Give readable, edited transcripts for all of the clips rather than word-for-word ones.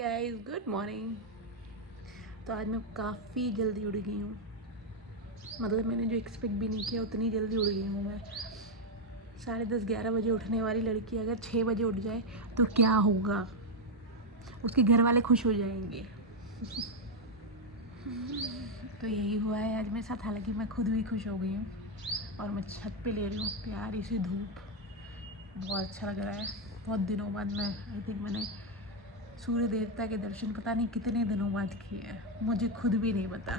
Guys, good morning. तो आज मैं काफ़ी जल्दी उठ गई हूँ। मतलब मैंने जो एक्सपेक्ट भी नहीं किया उतनी जल्दी उठ गई हूँ मैं। 10:30-11 बजे उठने वाली लड़की अगर 6 बजे उठ जाए तो क्या होगा? उसके घर वाले खुश हो जाएंगे। तो यही हुआ है आज मेरे साथ। हालांकि मैं खुद भी खुश हो गई हूँ और मैं छत पे ले रही हूँ प्यारी सी धूप। बहुत अच्छा लग रहा है। बहुत दिनों बाद मैंने सूर्य देवता के दर्शन पता नहीं कितने दिनों बाद किए हैं, मुझे खुद भी नहीं पता।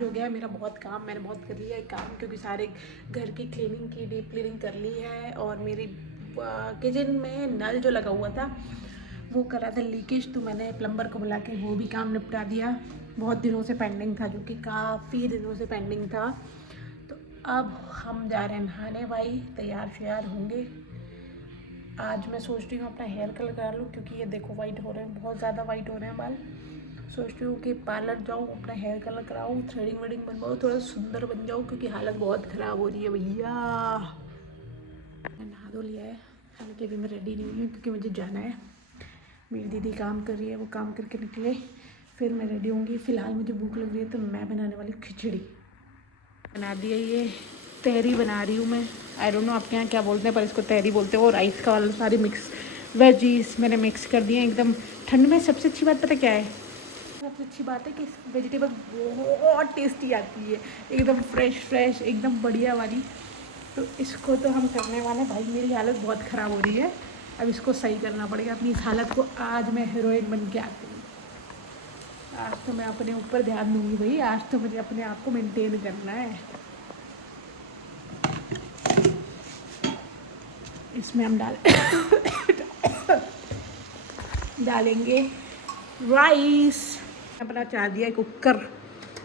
हो गया मेरा बहुत काम, मैंने बहुत कर लिया है काम, क्योंकि सारे घर की क्लीनिंग की, डीप क्लीनिंग कर ली है। और मेरी किचन में नल जो लगा हुआ था वो कर रहा था लीकेज, तो मैंने प्लम्बर को बुला के वो भी काम निपटा दिया। बहुत दिनों से पेंडिंग था, जो कि काफ़ी दिनों से पेंडिंग था। तो अब हम जा रहे हैं नहाने भाई, तैयार श्यार होंगे। आज मैं सोच रही हूँ अपना हेयर कलर करा लूँ, क्योंकि ये देखो वाइट हो रहे हैं, बहुत ज़्यादा वाइट हो रहे हैं बाल। सोच रही हूँ कि पार्लर जाऊँ, अपना हेयर कलर कराऊँ, थ्रेडिंग वेडिंग बनवाऊँ, थोड़ा सुंदर बन जाऊँ, क्योंकि हालत बहुत ख़राब हो रही है भैया। मैं नहा धो लिया है, हालांकि अभी मैं रेडी नहीं हुई हूँ क्योंकि मुझे जाना है। मेरी दीदी काम कर रही है, वो काम करके निकले फिर मैं रेडी होंगी। फ़िलहाल मुझे भूख लग रही है तो मैं बनाने वाली हूँ खिचड़ी। बना दिया, ये तहरी बना रही हूँ मैं। आई डोंट नो आपके यहाँ क्या बोलते हैं, पर इसको तहरी बोलते हैं। और राइस का वाला सारी मिक्स वेजीज मैंने मिक्स कर दिए एकदम। ठंड में सबसे अच्छी बात पता क्या है? सबसे अच्छी बात है कि वेजिटेबल बहुत टेस्टी आती है, एकदम फ्रेश फ्रेश, एकदम बढ़िया वाली। तो इसको तो हम करने वाले भाई। मेरी हालत बहुत ख़राब हो रही है, अब इसको सही करना पड़ेगा अपनी इस हालत को। आज मैं हीरोइन बन के आती हूँ। आज तो मैं अपने ऊपर ध्यान दूँगी भाई, आज तो मुझे अपने आप को मेंटेन करना है। इसमें हम डालेंगे राइस। अपना चाह दिया कुकर,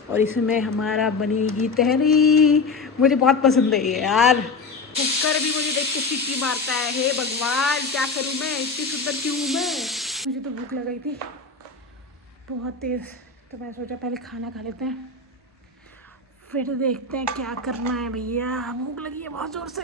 और इसमें हमारा बनेगी तहरी। मुझे बहुत पसंद है ये यार। कुकर भी मुझे देख के सीटी मारता है। हे भगवान, क्या करूँ मैं, इतनी सुंदर क्यों हूँ मैं? मुझे तो भूख लगाई थी बहुत तेज़, तो मैं सोचा पहले खाना खा लेते हैं, फिर देखते हैं क्या करना है भैया। भूख लगी है बहुत ज़ोर से।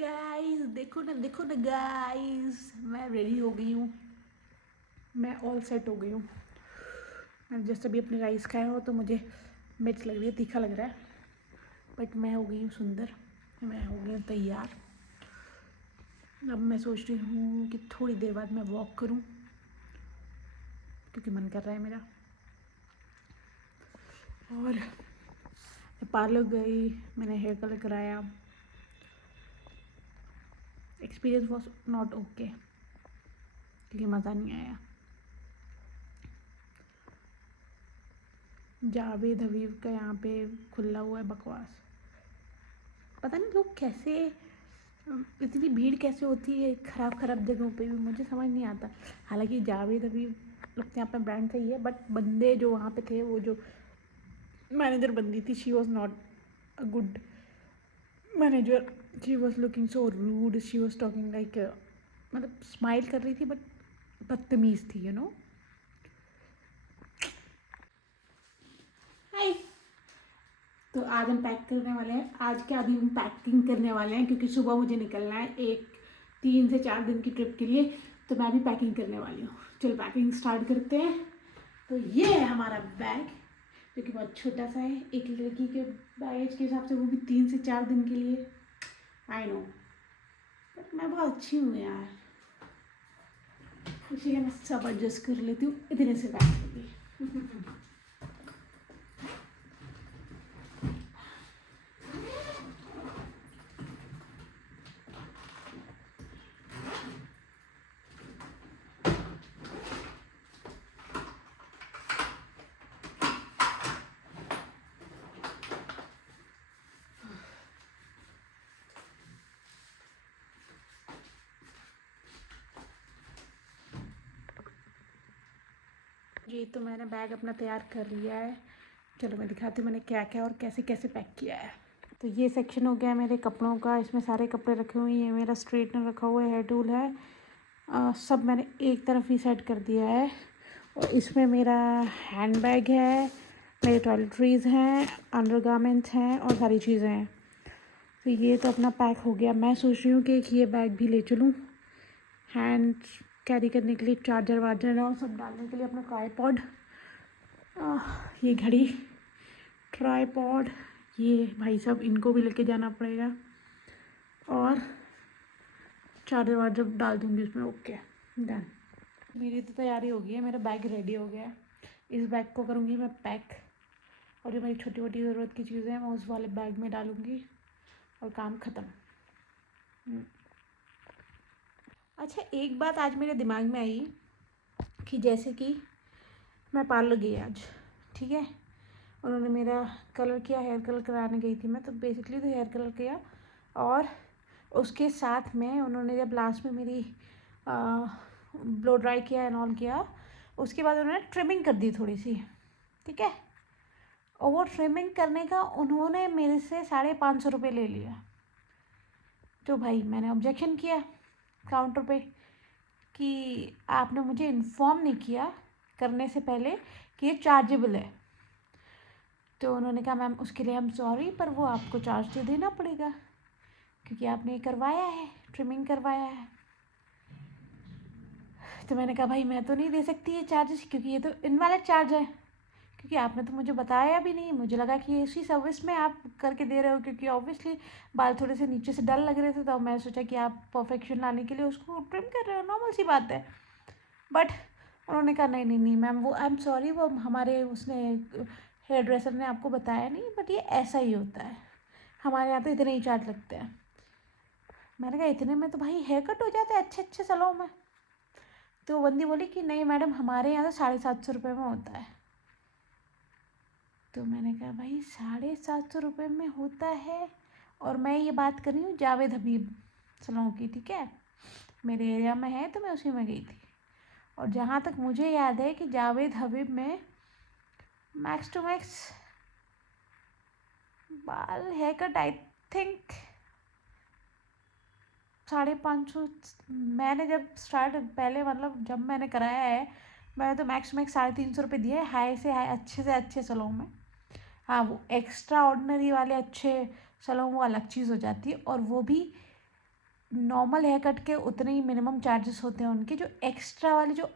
गाइस देखो ना गाइस, मैं रेडी हो गई हूँ। मैं ऑल सेट हो गई हूँ। मैंने जस्ट अभी अपने राइस खाया हो तो मुझे मिर्च लग रही है, तीखा लग रहा है, बट मैं हो गई हूँ सुंदर, मैं हो गई हूँ तैयार। अब मैं सोच रही हूँ कि थोड़ी देर बाद मैं वॉक करूँ, क्योंकि मन कर रहा है मेरा। और पार्लर गई, मैंने हेयर कलर कराया। एक्सपीरियंस वॉज नॉट ओके, क्योंकि मज़ा नहीं आया। जावेद हबीब का यहाँ पे खुला हुआ है बकवास। पता नहीं लोग कैसे, इतनी भीड़ कैसे होती है ख़राब ख़राब जगहों पे भी, मुझे समझ नहीं आता। हालांकि जावेद हबीब अपने आप में ब्रांड सही है, बट बंदे जो वहाँ पे थे, वो जो मैनेजर बंदी थी, she was not a good manager. She was looking so rude, she was talking like, मतलब स्माइल कर रही थी बट बदतमीज़ थी, यू नो। हाय। तो आज हम पैक करने वाले हैं। आज क्या, अभी हम पैकिंग करने वाले हैं, क्योंकि सुबह मुझे निकलना है एक 3 से 4 दिन की ट्रिप के लिए। तो मैं भी पैकिंग करने वाली हूँ। चलो पैकिंग स्टार्ट करते हैं। तो ये है हमारा बैग, जो कि बहुत छोटा सा है एक लड़की के बैगेज के हिसाब से, वो भी 3 से 4 दिन के लिए। आई नो, बट मैं बहुत अच्छी हूँ यार, इसीलिए मैं सब एडजस्ट कर लेती हूँ इतने से बैग करके। जी तो मैंने बैग अपना तैयार कर लिया है। चलो मैं दिखाती हूँ मैंने क्या क्या और कैसे कैसे पैक किया है। तो ये सेक्शन हो गया मेरे कपड़ों का, इसमें सारे कपड़े रखे हुए हैं। ये मेरा स्ट्रेटनर रखा हुआ है, हेयर टूल है, सब मैंने एक तरफ ही सेट कर दिया है। और इसमें मेरा हैंड बैग है, मेरे टॉयलेटरीज़ हैं, अंडरगारमेंट्स हैं और सारी चीज़ें हैं। तो ये तो अपना पैक हो गया। मैं सोच रही हूँ कि एक ये बैग भी ले चलूँ हैंड कैरी करने के लिए, चार्जर वार्जर और सब डालने के लिए, अपना ट्राईपॉड, ये घड़ी, ट्राईपॉड, ये भाई साहब इनको भी लेके जाना पड़ेगा, और चार्जर वार्जर डाल दूँगी उसमें। ओके डन, मेरी तो तैयारी हो गई है, मेरा बैग रेडी हो गया है। इस बैग को करूँगी मैं पैक, और जो मेरी छोटी मोटी ज़रूरत की चीज़ें हैं मैं उस वाले बैग में डालूँगी और काम ख़त्म। अच्छा एक बात आज मेरे दिमाग में आई कि जैसे कि मैं पार्लर गई आज, ठीक है, उन्होंने मेरा कलर किया, हेयर कलर कराने गई थी मैं, तो बेसिकली तो हेयर कलर किया, और उसके साथ में उन्होंने जब लास्ट में मेरी ब्लो ड्राई किया एंड ऑल किया, उसके बाद उन्होंने ट्रिमिंग कर दी थोड़ी सी, ठीक है। और वो ट्रिमिंग करने का उन्होंने मेरे से 550 रुपये ले लिया। तो भाई मैंने ऑब्जेक्शन किया काउंटर पे कि आपने मुझे इन्फॉर्म नहीं किया करने से पहले कि ये चार्जेबल है। तो उन्होंने कहा मैम उसके लिए हम सॉरी, पर वो आपको चार्ज तो देना पड़ेगा क्योंकि आपने करवाया है, ट्रिमिंग करवाया है। तो मैंने कहा भाई मैं तो नहीं दे सकती ये चार्जेस, क्योंकि ये तो इनवैलिड चार्ज है, क्योंकि आपने तो मुझे बताया भी नहीं। मुझे लगा कि इसी सर्विस में आप करके दे रहे हो, क्योंकि ऑब्वियसली बाल थोड़े से नीचे से डल लग रहे थे, तो मैं सोचा कि आप परफेक्शन लाने के लिए उसको ट्रिम कर रहे हो, नॉर्मल सी बात है। बट उन्होंने कहा नहीं नहीं नहीं मैम, वो आई एम सॉरी, वो हमारे उसने हेयर ड्रेसर ने आपको बताया नहीं, बट ये ऐसा ही होता है, हमारे यहाँ तो इतने ही चार्ज लगते हैं। मैंने कहा इतने में तो भाई हेयर कट हो जाता है अच्छे अच्छे सैलून में। तो बंदी बोली कि नहीं मैडम हमारे यहाँ तो 750 रुपये में होता है। तो मैंने कहा भाई 750 रुपये में होता है, और मैं ये बात कर रही हूँ जावेद हबीब सैलून की, ठीक है, मेरे एरिया में है, तो मैं उसी में गई थी। और जहाँ तक मुझे याद है कि जावेद हबीब में मैक्स टू मैक्स बाल हेयर कट आई थिंक 550। मैंने जब स्टार्ट पहले मतलब जब मैंने कराया है, मैंने तो मैक्स 350 रुपये दिए हाई से हाई, अच्छे से अच्छे सैलून में। हाँ वो एक्स्ट्रा ऑर्डिनरी वाले अच्छे सैलून वो अलग चीज़ हो जाती है, और वो भी नॉर्मल हेयर कट के उतने ही मिनिमम चार्जेस होते हैं उनके। जो एक्स्ट्रा वाले जो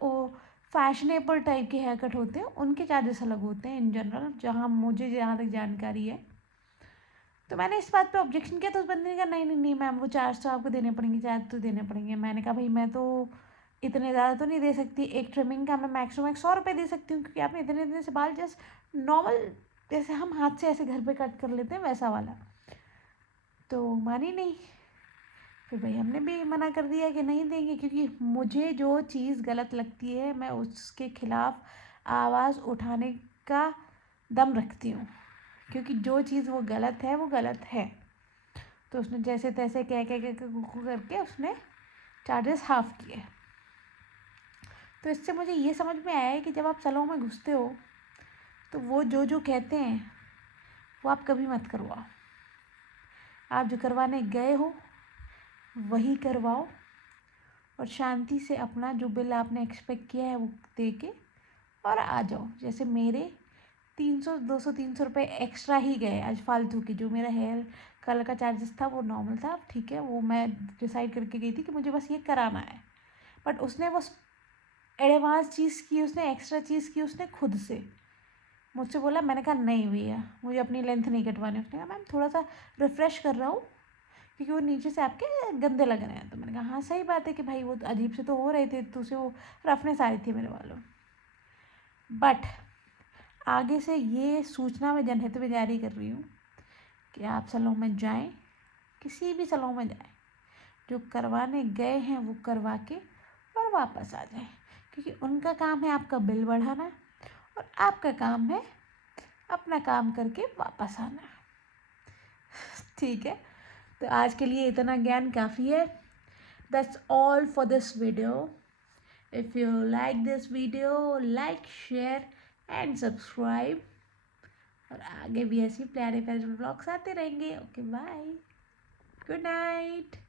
फैशनेबल टाइप के हेयर कट होते हैं उनके चार्जेस अलग होते हैं इन जनरल, जहाँ तक जानकारी है। तो मैंने इस बात पे ऑब्जेक्शन किया, तो उस बंदे ने कहा नहीं नहीं नहीं मैम वो चार्ज तो आपको देने पड़ेंगे, चार्ज तो देने पड़ेंगे। मैंने कहा भाई मैं तो इतने ज़्यादा तो नहीं दे सकती, एक ट्रिमिंग का मैं मैक्स टू मैक्स 100 रुपये दे सकती हूँ, क्योंकि आपने इतने इतने से बाल जस्ट नॉर्मल जैसे हम हाथ से ऐसे घर पे कट कर लेते हैं वैसा वाला। तो मानी नहीं, फिर भाई हमने भी मना कर दिया कि नहीं देंगे, क्योंकि मुझे जो चीज़ गलत लगती है मैं उसके खिलाफ आवाज़ उठाने का दम रखती हूँ, क्योंकि जो चीज़ वो गलत है वो गलत है। तो उसने जैसे तैसे कह करके उसने चार्जेस हाफ किए। तो इससे मुझे ये समझ में आया है कि जब आप सैलून में घुसते हो तो वो जो कहते हैं वो आप कभी मत करवाओ। आप जो करवाने गए हो वही करवाओ, और शांति से अपना जो बिल आपने एक्सपेक्ट किया है वो दे के और आ जाओ। जैसे मेरे 200-300 रुपये एक्स्ट्रा ही गए आज फालतू की। जो मेरा हेयर कलर का चार्जेस था वो नॉर्मल था, ठीक है, वो मैं डिसाइड करके गई थी कि मुझे बस ये कराना है, बट उसने वो एडवांस चीज़ की, उसने एक्स्ट्रा चीज़ की उसने खुद से मुझसे बोला। मैंने कहा नहीं भैया मुझे अपनी लेंथ नहीं कटवानी। उसने कहा मैम थोड़ा सा रिफ़्रेश कर रहा हूँ क्योंकि वो नीचे से आपके गंदे लग रहे हैं। तो मैंने कहा हाँ सही बात है कि भाई वो अजीब से तो हो रहे थे, तो उसे वो रफनेस आ रही थी मेरे वालों। बट आगे से ये सूचना मैं जनहित में जारी कर रही हूँ कि आप सैलून में जाएं, किसी भी सैलून में जाएं, जो करवाने गए हैं वो करवा के और वापस आ जाएं, क्योंकि उनका काम है आपका बिल बढ़ाना और आपका काम है अपना काम करके वापस आना। ठीक है, तो आज के लिए इतना ज्ञान काफ़ी है। That's all for this video. If you like this video, like, share and subscribe. और आगे भी ऐसी प्यारे प्यारे ब्लॉग्स आते रहेंगे। Okay bye, good night.